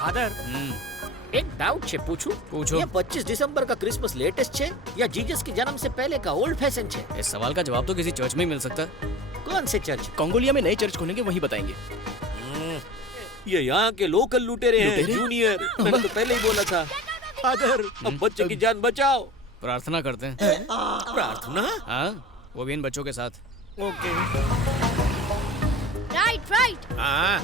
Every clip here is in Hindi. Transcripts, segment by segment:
फादर एक डाउट છે પૂછું? पूछो। ये 25 दिसंबर का क्रिसमस लेटेस्ट છે या जीसस के जन्म से पहले का ओल्ड फैशन છે? इस सवाल का जवाब तो किसी चर्च में ही मिल सकता है। कौन से चर्च? कंगोलिया में नए चर्च खोलेंगे, वहीं बताएंगे। ये यहाँ के लोकल लुटेरे हैं लुटेरे? जूनियर। मैंने तो पहले ही बोला था। फादर अब बच्चे की जान बचाओ। प्रार्थना करते हैं। प्रार्थना? हाँ, वो भी इन बच्चों के साथ। ओके। राइट। हाँ,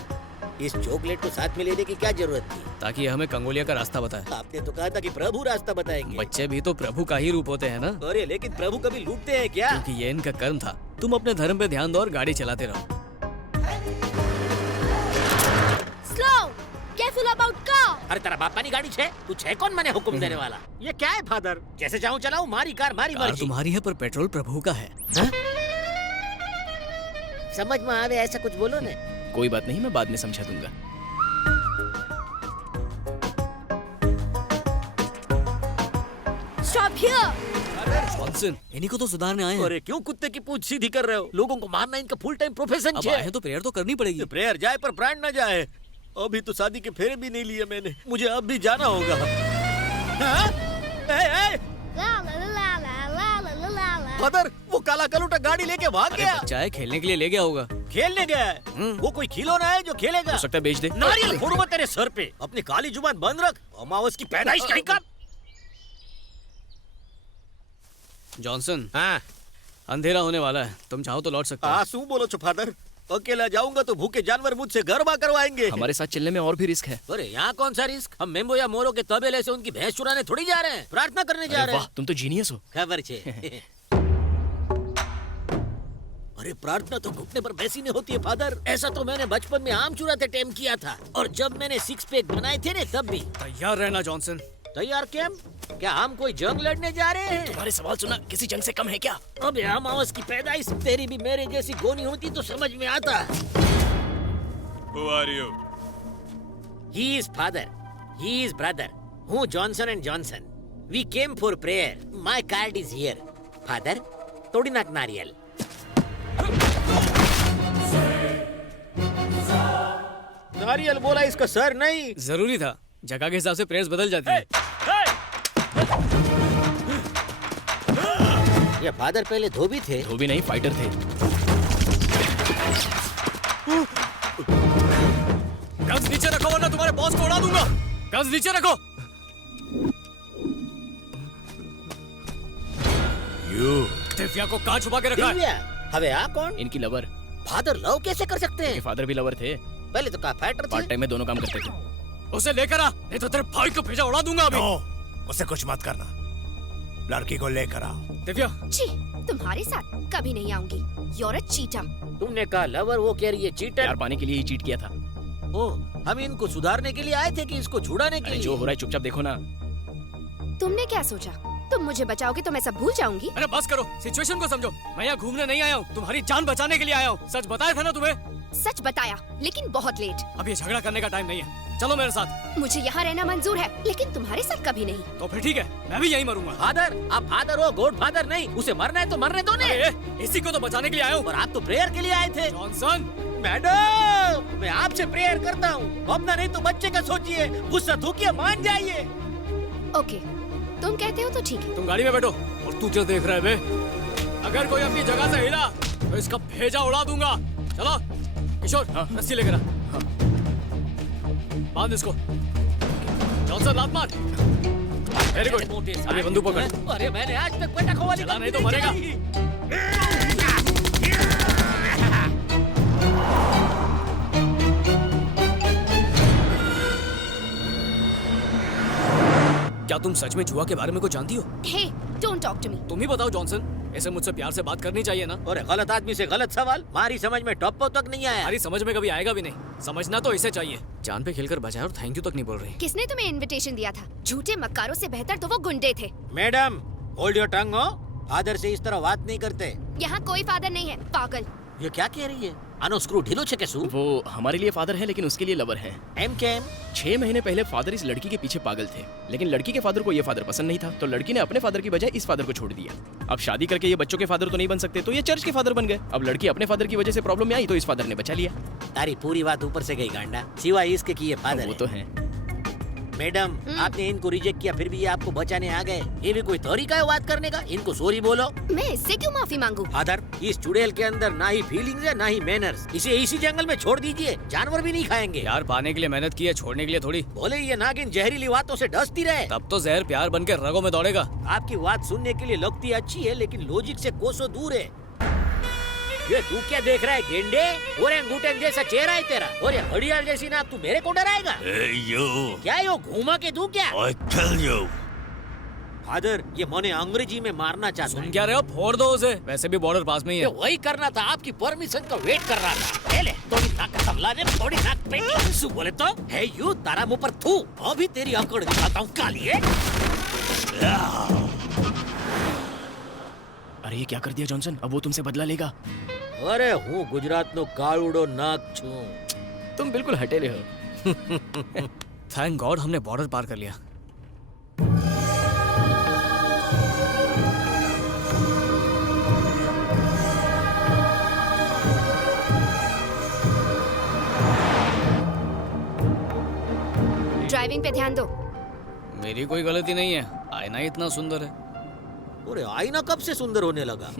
इस चॉकलेट को साथ में लेने की क्या जरूरत थी? ताकि ये हमें कंगोलिया का रास्ता बताए। आपने तो कहा था कि प्रभु रास्ता बताएंगे। बच्चे भी तो प्रभु का ही रूप होते हैं ना। अरे लेकिन प्रभु कभी लूटते हैं क्या? क्योंकि ये इनका कर्म था। तुम अपने धर्म पे ध्यान दो और गाड़ी चलाते रहो। Slow, careful about car. अरे तेरा बापा की गाड़ी छे, तू छे कौन मने हुक्म देने वाला? ये क्या है फादर? जैसे चाहूं चलाऊं, मारी कार मारी कार मर्जी। तुम्हारी है पर पेट्रोल प्रभु का है। समझ में आवे ऐसा कुछ बोलो ने। कोई बात नहीं, मैं बाद में समझा दूंगा। Stop here. जॉनसन, इन्हीं को तो सुधारने आए हैं। अरे क्यों कुत्ते की पूंछ सीधी कर रहे हो? लोगों को मारना इनका फुल टाइम प्रोफेशन अब आए हैं तो प्रेयर तो करनी पड़ेगी। प्रेयर जाए पर प्राण न जाए। अभी तो शादी के फेरे भी नहीं लिए मैंने, मुझे अब भी जाना होगा। हाँ? ला ला ला ला ला ला ला ला ला। फादर वो काला कलूटा गाड़ी लेके भाग अरे गया। बच्चा है, खेलने के लिए ले गया होगा। खेलने गया है। वो कोई खिलौना है जो खेलेगा? हो सकता है बेच दे। नारियल फोड़ूंगा तेरे सर पे। अपनी काली जुबान बंद रख। अमावस की पैदाइश कहीं का। जॉनसन, हाँ अंधेरा होने वाला है, तुम चाहो तो लौट सकते हो। आंसू बोलो छो फादर। अकेला जाऊंगा तो भूखे जानवर मुझसे गरबा करवाएंगे। हमारे साथ चलने में और भी रिस्क है। अरे यहाँ कौन सा रिस्क? हम मेम्बो या मोरो के तबेले से उनकी भैंस चुराने थोड़ी जा रहे हैं, प्रार्थना करने जा अरे रहे वाह, हैं। तुम तो जीनियस हो। खबर छे। अरे प्रार्थना तो घुटने पर बैसी नहीं होती है फादर। ऐसा तो मैंने बचपन में आम चुराते टाइम किया था, और जब मैंने 6 पैक बनाए थे ने तब भी। तैयार रहना जॉनसन। तैयार कैम? क्या हम कोई जंग लड़ने जा रहे हैं? तुम्हारे सवाल सुना किसी जंग से कम है क्या? अबे अमावस की पैदाइश, तेरी भी मेरे जैसी गोनी होती तो समझ में आता। Who are you? He is father, he is brother. हूँ Johnson and Johnson. We came for prayer. My card is here. Father, तोड़ी नाक नारियल. नारियल बोला, इसका सर नहीं। जरूरी था, जगह के हिसाब से प्रेयर्स बदल जाती है। ये फादर पहले धोबी थे। धोबी नहीं, फाइटर थे। गन्स नीचे रखो वरना तुम्हारे बॉस को उड़ा दूंगा। गन्स नीचे रखो। दिव्या को कहाँ छुपा के रखा है? दिव्या? हवे आ कौन? इनकी लवर। फादर लव कैसे कर सकते इनके हैं? फादर भी लवर थे। पहले तो कहा फाइटर पार्ट थे। टाइम में दोनों काम करते थे। उसे लेकर आ, नहीं तो तेरे भाई को भेजा उड़ा दूंगा अभी। उसे कुछ मत करना, लड़की को लेकर आओ। दिव्या, छी, तुम्हारे साथ कभी नहीं आऊंगी। You're a cheater। तुमने कहा लवर, वो कह रही है चीटर। प्यार पाने के लिए ही चीट किया था। ओ, हम इनको सुधारने के लिए आए थे कि इसको छुड़ाने के अरे लिए? जो हो रहा है चुपचाप देखो ना। तुमने क्या सोचा? तुम मुझे बचाओगे तो मैं सब भूल जाऊंगी? अरे बस करो, सिचुएशन को समझो। मैं यहाँ घूमने नहीं आया हूँ, तुम्हारी जान बचाने के लिए आया हूँ। सच बताया था ना तुम्हें? सच बताया, लेकिन बहुत लेट। अब ये झगड़ा करने का टाइम नहीं है। चलो मेरे साथ। मुझे यहाँ रहना मंजूर है, लेकिन तुम्हारे साथ कभी नहीं। तो फिर ठीक है, मैं भी यहीं मरूंगा। फादर, आप फादर हो, गॉड फादर नहीं। उसे मरना है तो मरने दो ने। अरे, इसी को तो बचाने के लिए आया हूँ। और आप तो प्रेयर के लिए आए थे। जॉनसन, मैडम, मैं आपसे प्रेयर करता हूँ। अपना नहीं तो बच्चे का सोचिए। गुस्सा थूकिए, मान जाइए। ओके, तुम कहते हो तो ठीक है। तुम गाड़ी में बैठो। और तू क्या देख रहा है बे? अगर कोई अपनी जगह से हिला तो इसका भेजा उड़ा दूंगा। चलो किशोर, रस्सी लेकर आ। बांध इसको। जॉनसन, लात मार। Very good. अभी बंदूक पकड़। अरे मैंने आज तक पटाखों वाली चला नहीं तो बंदूक मरेगा। चलाई। क्या तुम सच में जुआ के बारे में कुछ जानती हो? हे, डोंट टॉक टू मी। तुम ही बताओ जॉनसन, ऐसे मुझसे प्यार से बात करनी चाहिए ना। और गलत आदमी से गलत सवाल, हमारी समझ में टप्पो तक नहीं आया। हमारी समझ में कभी आएगा भी नहीं। समझना तो इसे चाहिए। जान पे खेलकर बचाया और थैंक यू तक नहीं बोल रही। किसने तुम्हें इनविटेशन दिया था? झूठे मक्कारों से बेहतर तो वो गुंडे थे। मैडम, होल्ड योर टंग हो। फादर से इस तरह बात नहीं करते। यहाँ कोई फादर नहीं है, पागल। ये क्या कह रही है? आनो स्क्रू ढीलो छे के सू? वो हमारे लिए फादर है लेकिन उसके लिए लवर है। एम के एम? 6 महीने पहले फादर इस लड़की के पीछे पागल थे, लेकिन लड़की के फादर को ये फादर पसंद नहीं था, तो लड़की ने अपने फादर की बजाय इस फादर को छोड़ दिया। अब शादी करके ये बच्चों के फादर तो नहीं बन सकते, तो ये चर्च के फादर बन गए। अब लड़की अपने फादर की वजह से प्रॉब्लम में आई तो इस फादर ने बचा लिया। तारी पूरी बात ऊपर से गई गांडा, सिवाय इसके कि ये फादर वो है। तो है। मैडम आपने इनको रिजेक्ट किया फिर भी ये आपको बचाने आ गए। ये भी कोई तरीका है बात करने का? इनको सॉरी बोलो। मैं इससे क्यों माफी मांगू? फादर, इस चुड़ैल के अंदर ना ही फीलिंग्स है ना ही मैनर्स। इसे इसी जंगल में छोड़ दीजिए, जानवर भी नहीं खाएंगे। यार पाने के लिए मेहनत की है, छोड़ने के लिए थोड़ी। बोले ये नागिन जहरीली बातों से डसती रहे। तब तो जहर प्यार बन के रगों में दौड़ेगा। आपकी बात सुनने के लिए लगती अच्छी है लेकिन लॉजिक से कोसों दूर है। ये तू क्या देख रहा है गेंडे? ओरेंगुटन जैसा चेहरा है तेरा और ये घड़ियाल जैसी नाक, तू मेरे को डराएगा? Hey, you! क्या यो घूमा के तू क्या? I tell you! फादर, ये मने अंग्रेजी में मारना चाहता सुन है। क्या रहे हो? फोड़ दो उसे। वैसे भी बॉर्डर पास में ही ये है। वही करना था, आपकी परमिशन का वेट कर रहा था। ले थोड़ी नाक का तबला ने थोड़ी नाक पे सु बोले तो है यू तारा मुंह पर थू। अभी तेरी अकड़ दिखाता हूँ कालिए। अरे ये क्या कर दिया जॉनसन? अब वो तुमसे बदला लेगा। अरे हूँ गुजरात नो काळुडो नाक छू। तुम बिल्कुल हटेले हो। थैंक गॉड हमने बॉर्डर पार कर लिया। ड्राइविंग पे ध्यान दो। मेरी कोई गलती नहीं है, आईना ही इतना सुंदर है। अरे आईना कब से सुंदर होने लगा?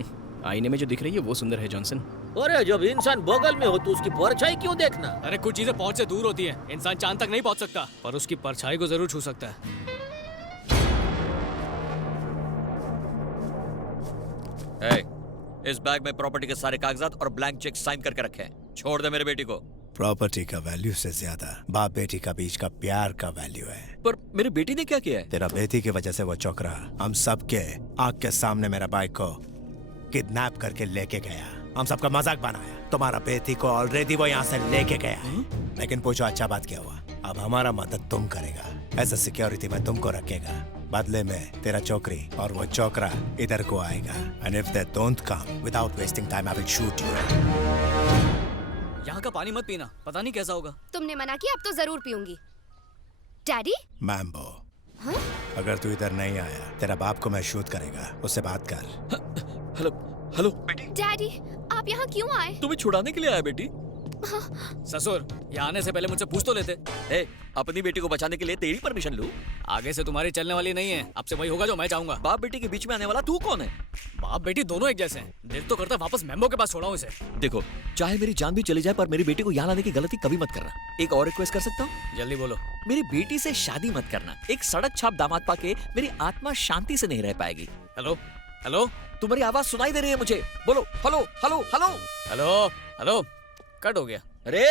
आईने में जो दिख रही है वो सुंदर है जॉनसन। अरे जब इंसान बगल में हो तो उसकी परछाई क्यों देखना? अरे कुछ चीजें पहुंच से दूर होती हैं। इंसान चांद तक नहीं पहुंच सकता पर उसकी परछाई को जरूर छू सकता है। Hey, इस बैग में प्रॉपर्टी के सारे कागजात और ब्लैंक चेक साइन करके रखे हैं। छोड़ दे मेरे बेटी को। प्रॉपर्टी का वैल्यू से ज्यादा बाप बेटी का बीच का प्यार का वैल्यू है। पर मेरी बेटी ने क्या किया है? तेरा बेटी की वजह से वो चौकरा हम सबके आंख के सामने मेरा बाइक को किडनैप करके लेके गया। हम सबका मजाक बनाया। तुम्हारा बेटी को ऑलरेडी वो यहाँ से लेके गया है। लेकिन पूछो अच्छा बात क्या हुआ? अब हमारा मदद तुम करेगा। एज अ सिक्योरिटी में तुमको रखेगा। बदले में तेरा चौकरी और वो चौकरा इधर को आएगा। And if they don't come without wasting time I will shoot you. यहाँ का पानी मत पीना, पता नहीं कैसा होगा। तुमने मना किया, अब तो जरूर पीऊंगी। डैडी? मैम्बो, हाँ? अगर तू इधर नहीं आया तेरा बाप को मैं शूट करेगा। उससे बात कर। हेलो हेलो बेटी, डैडी, आप यहाँ क्यों आए? तुम्हें छुड़ाने के लिए आया बेटी। ससुर, यहाँ आने से पहले मुझसे पूछ तो लेते। ए, अपनी बेटी को बचाने के लिए तेरी परमिशन लूं? आगे से तुम्हारी चलने वाली नहीं है। अब से वही होगा जो मैं चाहूंगा। बाप बेटी के बीच में आने वाला तू कौन है? बाप बेटी दोनों एक जैसे हैं। दिल तो करता वापस मेम्बो के पास छोड़ा हूँ इसे। देखो, चाहे मेरी जान भी चली जाए पर मेरी बेटी को यहाँ लाने की गलती कभी मत करना। एक और रिक्वेस्ट कर सकता हूँ? जल्दी बोलो। मेरी बेटी से शादी मत करना। एक सड़क छाप दामाद पाके मेरी आत्मा शांति से नहीं रह पाएगी। हेलो हेलो, तुम्हारी आवाज सुनाई दे रही है मुझे। बोलो hello hello hello hello hello. Cut हो गया। अरे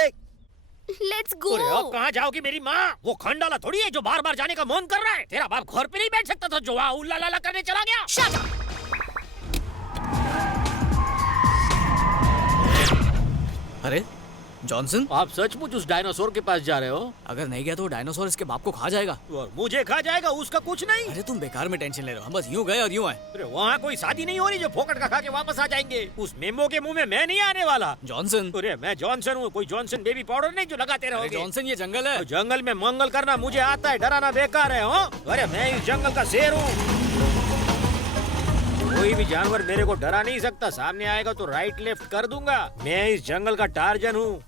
लेट्स गो। अरे अब कहाँ जाओगी मेरी माँ? वो खंडाला थोड़ी है जो बार बार जाने का मन कर रहा है। तेरा बाप घर पे नहीं बैठ सकता था जो वहाँ उल्ला लाला करने चला गया। Shut up! अरे जॉनसन, आप सचमुच उस डायनासोर के पास जा रहे हो? अगर नहीं गया तो वो डायनासोर इसके बाप को खा जाएगा। और मुझे खा जाएगा, उसका कुछ नहीं। अरे तुम बेकार में टेंशन ले रहे हो। हम बस यूं गए और यूं आए। अरे वहाँ कोई शादी नहीं हो रही जो फोकट का खा के वापस आ जाएंगे। उस मेम्बो के मुंह में मैं नहीं आने वाला। जॉनसन, अरे मैं जॉनसन हूँ, कोई जॉनसन बेबी पाउडर नहीं जो लगाते अरे रहोगे। जॉनसन ये जंगल है। तो जंगल में मंगल करना मुझे आता है, डराना बेकार है। हो? अरे मैं इस जंगल का शेर हूँ। कोई भी जानवर मेरे को डरा नहीं सकता। सामने आएगा तो राइट लेफ्ट कर दूंगा। मैं इस जंगल का टार्जन हूँ।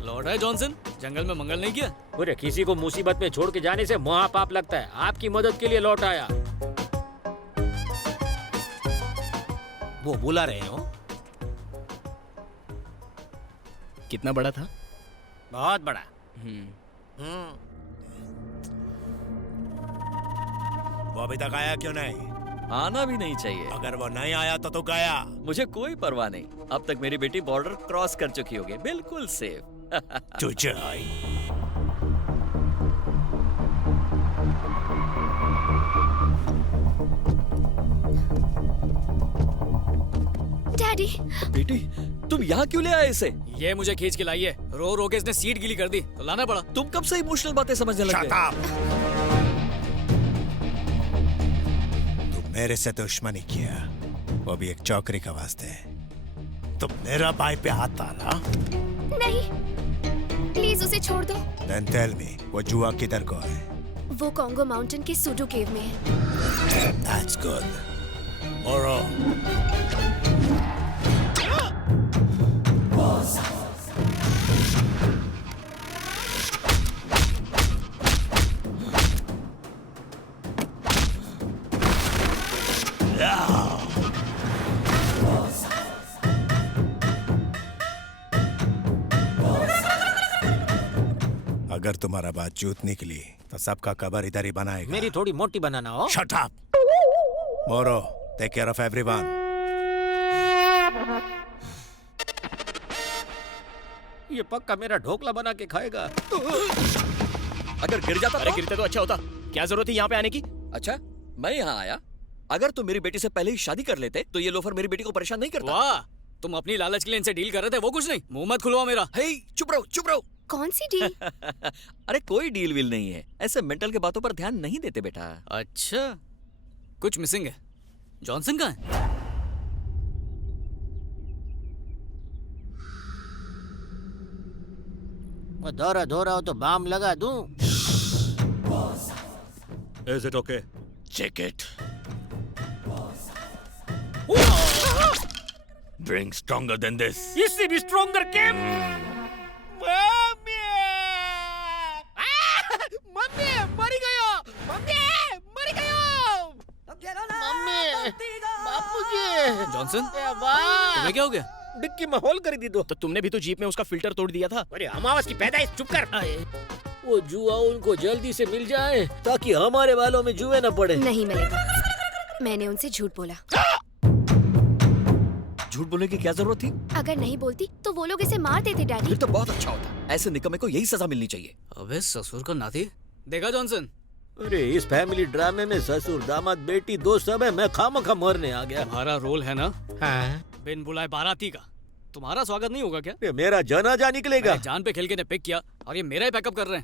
लौट है जॉनसन, जंगल में मंगल नहीं किया। अरे किसी को मुसीबत में छोड़ के जाने से महापाप लगता है। आपकी मदद के लिए लौट आया। वो बुला रहे हो? कितना बड़ा था? बहुत बड़ा। वो अभी तक आया क्यों नहीं? आना भी नहीं चाहिए। अगर वो नहीं आया तो तू गया। मुझे कोई परवाह नहीं। अब तक मेरी बेटी बॉर्डर क्रॉस कर चुकी होगी, बिल्कुल सेफ। चुचाई। डैडी, बेटी, तुम यहाँ क्यों ले आए इसे? ये मुझे खींच के लाई है। रो रो के इसने सीट गीली कर दी तो लाना पड़ा। तुम कब से इमोशनल बातें समझने लग Shut गए? up! तू मेरे से दुश्मनी किया, वो भी एक चौकरी का वास्ते। तो मेरा भाई पे हाथ डाला? नहीं, प्लीज उसे छोड़ दो। Then tell me, वो जुआ किधर को है? वो कॉन्गो माउंटेन के सुडू केव में है। That's good. Moro. अगर तुम्हारा बात जूत निकली तो सबका कबर इधर ही बनाएगा। मेरी थोड़ी मोटी बनाना हो। Shut up. Moro, take care of everyone. ये पक्का मेरा ढोकला बना के खाएगा। अगर गिर जाता अरे तो? गिरते तो अच्छा होता। क्या जरूरत है यहाँ पे आने की? अच्छा, मैं यहाँ आया। अगर तुम मेरी बेटी से पहले ही शादी कर लेते तो ये लोफर मेरी बेटी को परेशान नहीं करता। वाह, तुम अपनी लालच के लिए इनसे डील कर रहे थे, वो कुछ नहीं। मुंह मत खुलवा मेरा। हे, चुप रहो, चुप रहो। कौन सी डील? अरे कोई डील वील नहीं है। ऐसे मेंटल के बातों पर ध्यान नहीं देते बेटा। अच्छा, कुछ मिसिंग है। जॉनसन कहाँ है? मैं दौरा धो रहा हूँ तो बाम लगा दूं। Is it okay? Check it. Bring stronger than this. इससे भी स्ट्रॉन्गर केम। मम्मी मरी गयो। मम्मी मरी गयो। मम्मी बापूजी। जॉनसन, ए वाह, तुम्हें क्या हो गया? डिक्की में होल कर दी दो। तो तुमने भी तो जीप में उसका फिल्टर तोड़ दिया था। अरे अमावस की पैदाइश, चुप कर। वो जुआ उनको जल्दी से मिल जाए ताकि हमारे बालों में जुए न पड़े। नहीं मिलेगा। मैंने उनसे झूठ बोला। झूठ बोलने की क्या जरूरत थी? अगर नहीं बोलती तो वो लोग इसे मार देते डैडी। फिर तो बहुत अच्छा होता। ऐसे निकम्मे को यही सजा मिलनी चाहिए। अबे ससुर का नाती। देखा जॉनसन, अरे इस फैमिली ड्रामे में ससुर दामाद बेटी दो सब है। मैं खामखा मरने आ गया। तुम्हारा रोल है ना हाँ? बिन बुलाए बाराती का। तुम्हारा स्वागत नहीं होगा क्या? ये मेरा जनाजा निकलेगा। जान पे खेल के ने पिक किया और ये मेरा ही बैकअप कर रहे हैं।